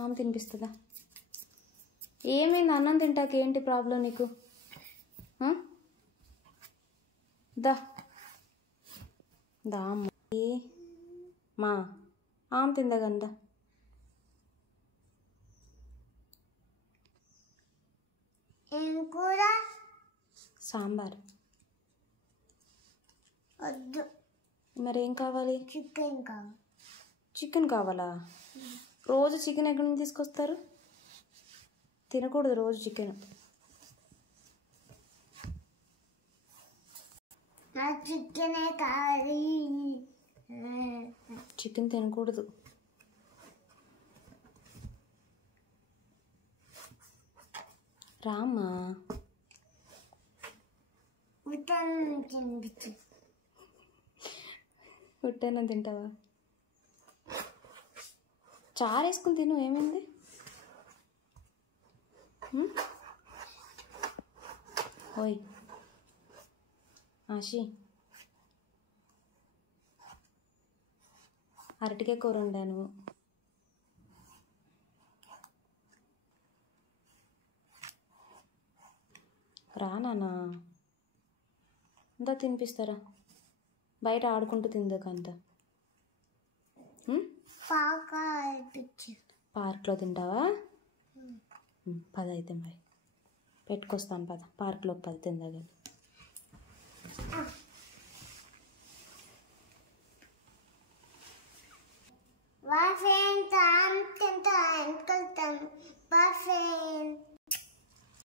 ఆమె తినిపిస్తుందా? ఏమైంది? అన్నం తింటాక ఏంటి ప్రాబ్లం నీకు? దా దా మా ఆమె తిందగందా. ఏం కూర? సాంబార్. వద్దు. మరేం కావాలి? చికెన్ కావాలి. చికెన్ కావాలా? రోజు చికెన్ ఎక్కడి నుంచి తీసుకొస్తారు? తినకూడదు రోజు చికెన్. చికెనే కావాలి. చికెన్ తినకూడదు. రామ్మా. తినిపించు. ఉట్టేనా తింటావా? చారు వేసుకుని తిను. ఏమైంది? ఓయ్ ఆశి, అరటికాయ కూర వండాను. రా నాన్న, అంతా తినిపిస్తారా? బయట ఆడుకుంటూ తిందకంత. పార్క్లో తింటావా? పద అయితే మరి పెట్టుకొస్తాను. పద పార్క్లోకి పద తిందాగా. Bye friends, I'm Tinta and Kultan. Bye friends.